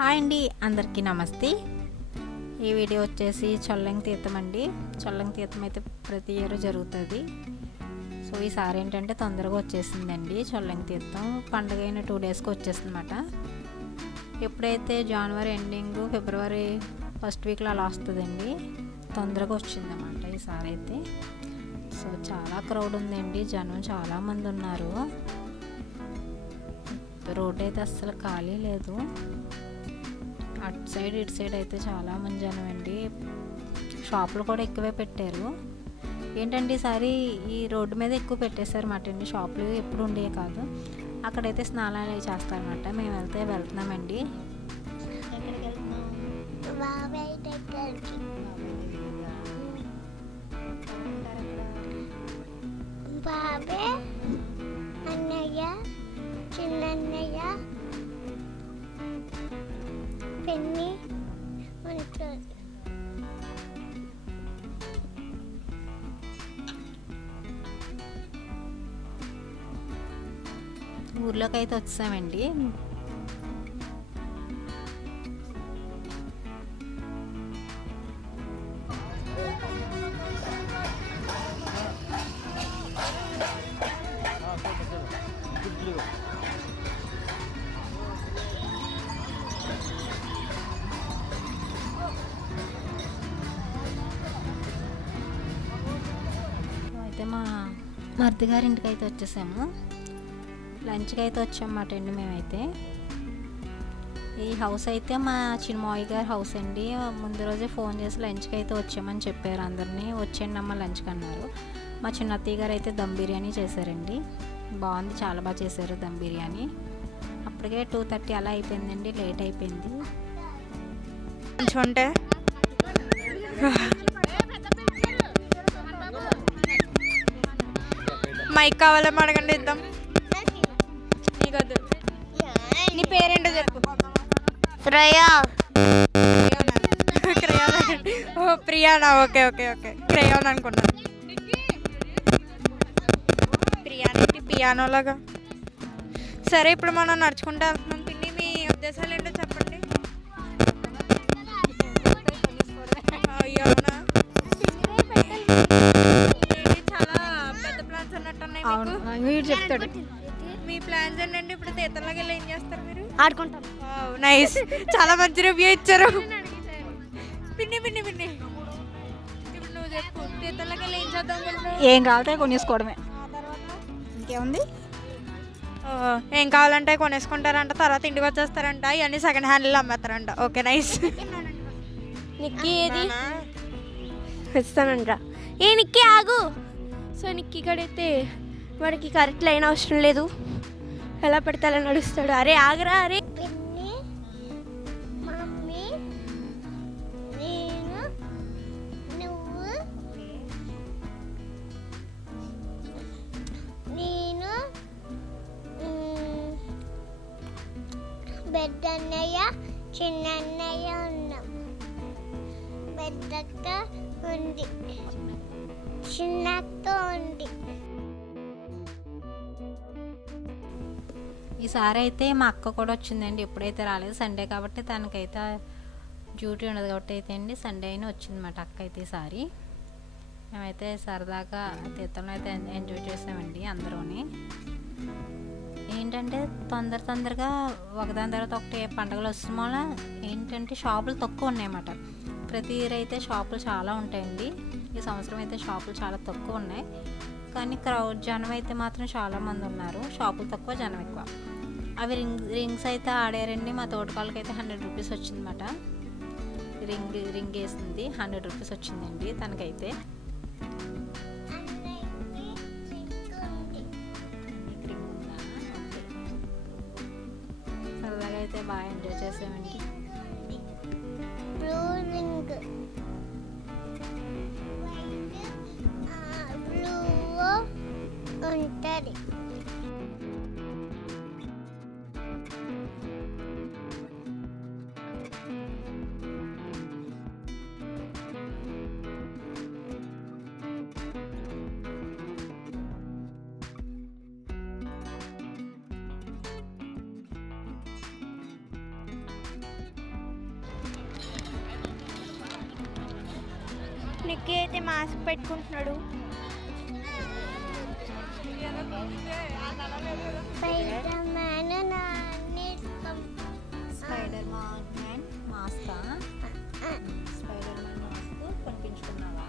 Hi అండి, అందరికీ నమస్తే. ఈ వీడియో వచ్చేసి చొల్లంగి తీర్థం అండి. చొల్లంగి తీర్థం అయితే ప్రతి ఇయర్ జరుగుతుంది. సో ఈసారి ఏంటంటే తొందరగా వచ్చేసిందండి. చొల్లంగి తీర్థం పండుగ అయిన 2 డేస్కి వచ్చేసింది అన్నమాట. ఎప్పుడైతే జనవరి ఎండింగ్ ఫిబ్రవరి ఫస్ట్ వీక్లో అలా వస్తుందండి. తొందరగా వచ్చిందన్నమాట ఈసారి అయితే. సో చాలా క్రౌడ్ ఉందండి, జనం చాలామంది ఉన్నారు. రోడ్ అయితే అస్సలు ఖాళీ లేదు. అటు సైడ్ ఇటు సైడ్ అయితే చాలామంది జనం అండి. షాపులు కూడా ఎక్కువే పెట్టారు. ఏంటంటే ఈసారి ఈ రోడ్డు మీద ఎక్కువ పెట్టేశారు అన్నమాట అండి. షాపులు ఎప్పుడు ఉండేవి కాదు. అక్కడైతే స్నానాలు చేస్తారన్నమాట. మేము వెళ్తున్నామండి. బాబే, అన్నయ్య, చిన్నన్నయ్య, పెన్ని ఉంటారు. ఊర్లోకి అయితే వచ్చామండి. అయితే మా మరిది గారి ఇంటికి అయితే వచ్చేసాము. లంచ్కి అయితే వచ్చామన్నమాట అండి మేమైతే. ఈ హౌస్ అయితే మా చిన్నమాయి గారి హౌస్ అండి. ముందు రోజే ఫోన్ చేసి లంచ్కి అయితే వచ్చామని చెప్పారు అందరినీ. వచ్చేయండి అమ్మ లంచ్కి అన్నారు. మా చిన్న అత్తయ్య గారు అయితే దమ్ బిర్యానీ చేశారండి. బాగుంది, చాలా బాగా చేశారు దమ్ బిర్యానీ. అప్పటికే 2:30 అలా అయిపోయిందండి, లేట్ అయిపోయింది. ఉంటే మైక్ కావాలేమో అడగండి, ఇద్దాం. నీకొద్దు. నీ పేరేంటో చెప్పు. శ్రేయా. ఓ ప్రియానా, ఓకే ఓకే ఓకే. క్రేయాన్ అనుకున్నాను. ప్రియానికి పియానోలాగా. సరే, ఇప్పుడు మనం నడుచుకుంటూ వెళ్తున్నాం. పిన్ని, మీ ఉద్దేశాలు ఏంటో చెప్పండి. అయ్యో, అవునా? చాలా పెద్ద ప్లాన్స్ అన్నట్టు ఉన్నాయి మీకు. వీడు చెప్తాడు. మీ ప్లాన్స్ ఏంటంటే ఇప్పుడు తీర్థంలోకి వెళ్ళి ఏం చేస్తారు మీరు? ఆడుకుంటాం. నైస్, చాలా మంచి రివ్యూ ఇచ్చారు. పిన్ని పిన్ని పిన్ని, ఇప్పుడు నువ్వు చెప్పు, తీర్థంలోకి వెళ్ళి ఏం చేద్దాం అనుకుంటున్నావు? ఏం కావాలంటే కొనేసుకోవడమే, ఇంకేముంది. ఏం కావాలంటే కొనేసుకుంటారంట, తర్వాత ఇంటికి వచ్చేస్తారంట. ఇవన్నీ సెకండ్ హ్యాండ్లో అమ్మేస్తారంట. Okay, nice. నిక్కీ ఏది ఇస్తానంట. ఏ నిక్కీ ఆగు. సో నిక్కీ కడితే వాడికి కరెక్ట్ లైన్ అవసరం లేదు, ఎలా పడితే అలా నడుస్తాడు. అరే ఆగరా. అరే మమ్మీ, నేను, నువ్వు, నేను, పెద్దన్నయ్య, చిన్నన్నయ్య ఉన్నాం. పెద్దక్క ఉంది, చిన్నక్క ఉంది. ఈసారి అయితే మా అక్క కూడా వచ్చిందండి. ఎప్పుడైతే రాలేదు, సండే కాబట్టి తనకైతే డ్యూటీ ఉండదు కాబట్టి అయితే అండి సండే అయినా వచ్చిందన్నమాట అక్క అయితే. ఈసారి మేమైతే సరదాగా తీర్థంలో అయితే ఎంజాయ్ చేసామండి అందరూని. ఏంటంటే తొందరగా ఒకదాని తర్వాత ఒకటి పండుగలు వస్తున్న వల్ల ఏంటంటే షాపులు తక్కువ ఉన్నాయన్నమాట. ప్రతి ఇయర్ అయితే షాపులు చాలా ఉంటాయండి. ఈ సంవత్సరం అయితే షాపులు చాలా తక్కువ ఉన్నాయి, కానీ జనం అయితే మాత్రం చాలామంది ఉన్నారు. షాపులు తక్కువ, జనం ఎక్కువ. అవి రింగ్స్ అయితే ఆడారండి. మా తోటకాళ్ళకి అయితే 100 రూపీస్ వచ్చిందన్నమాట. రింగ్ వేసింది 100 రూపీస్ వచ్చిందండి తనకైతే. సరదాగా అయితే బాగా ఎంజాయ్ చేసామండి. ఉంటుంది. నిక్కీ అయితే మాస్క్ పెట్టుకుంటున్నాడు. స్పైడర్ మ్యాన్ మాస్కా? స్పైడర్ మ్యాన్ మాస్క్ కొనిపించుకున్నావా?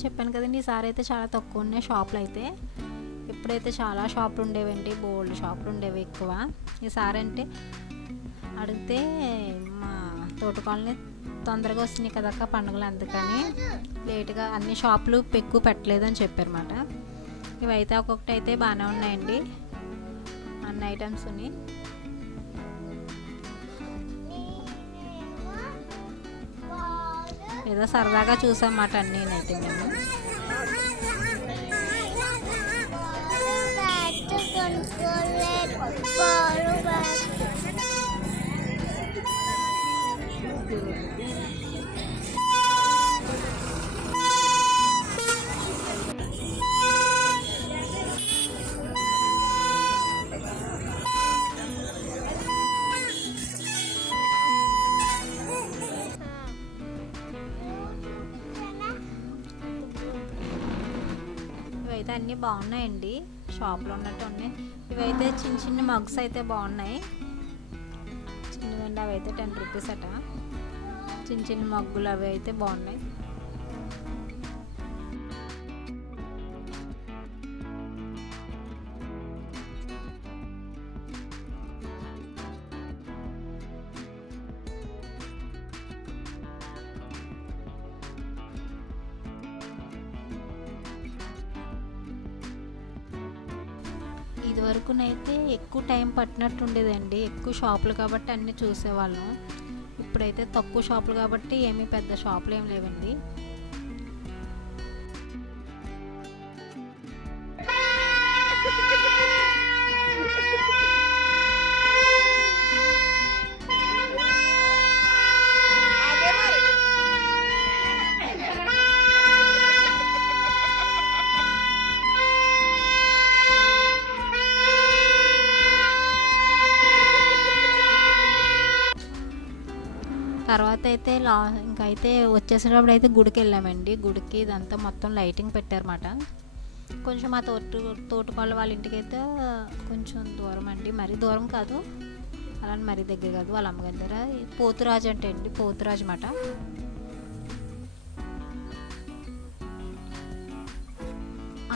చెప్పాను కదండి, ఈసారి అయితే చాలా తక్కువ ఉన్నాయి షాపులు అయితే. ఇప్పుడైతే చాలా షాపులు ఉండేవండి, బోల్డ్ షాపులు ఉండేవి ఎక్కువ. ఈసారి అంటే అడిగితే మా తోటకాలని తొందరగా వస్తున్నాయి కదక్క పండుగలు, అందుకని లేట్గా అన్ని షాపులు ఎక్కువ పెట్టలేదని చెప్పారన్నమాట. ఇవైతే ఒక్కొక్కటి అయితే బాగానే ఉన్నాయండి అన్ని ఐటమ్స్ని. ఏదో సరదాగా చూసామాట అన్నీనైతే మేము. ఇవైతే అన్నీ బాగున్నాయండి, షాప్లో ఉన్నట్టు ఉన్నాయి. ఇవైతే చిన్న చిన్న మగ్స్ అయితే బాగున్నాయి. చిన్నదండి, అవి అయితే 10 రూపీస్ అట. చిన్న చిన్న మగ్గులు అవి అయితే బాగున్నాయి. ఇదివరకునైతే ఎక్కువ టైం పట్టినట్టు ఉండేదండి, ఎక్కువ షాపులు కాబట్టి అన్నీ చూసేవాళ్ళం. ఇప్పుడైతే తక్కువ షాపులు కాబట్టి ఏమీ పెద్ద షాపులు ఏమి లేవండి. తర్వాత అయితే ఇంకైతే వచ్చేసేటప్పుడు అయితే గుడికి వెళ్ళామండి. గుడికి ఇదంతా మొత్తం లైటింగ్ పెట్టారన్నమాట. కొంచెం మా తోటకోళ్ళ వాళ్ళ ఇంటికి అయితే కొంచెం దూరం అండి, మరీ దూరం కాదు, అలానే మరీ దగ్గర కాదు. వాళ్ళ అమ్మగారి దగ్గర పోతురాజు అంటే అండి, పోతురాజు అన్నమాట.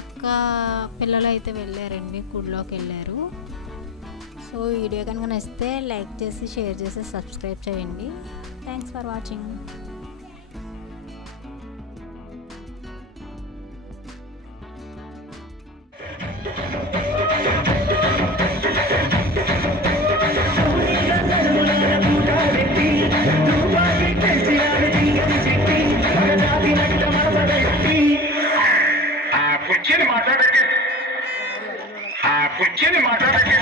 అక్క పిల్లలు అయితే వెళ్ళారండి, గుడిలోకి వెళ్ళారు. సో వీడియో కనుక నచ్చితే లైక్ చేసి, షేర్ చేసి, సబ్స్క్రైబ్ చేయండి. Thanks for watching. కూర్చొని మాట్లాడకే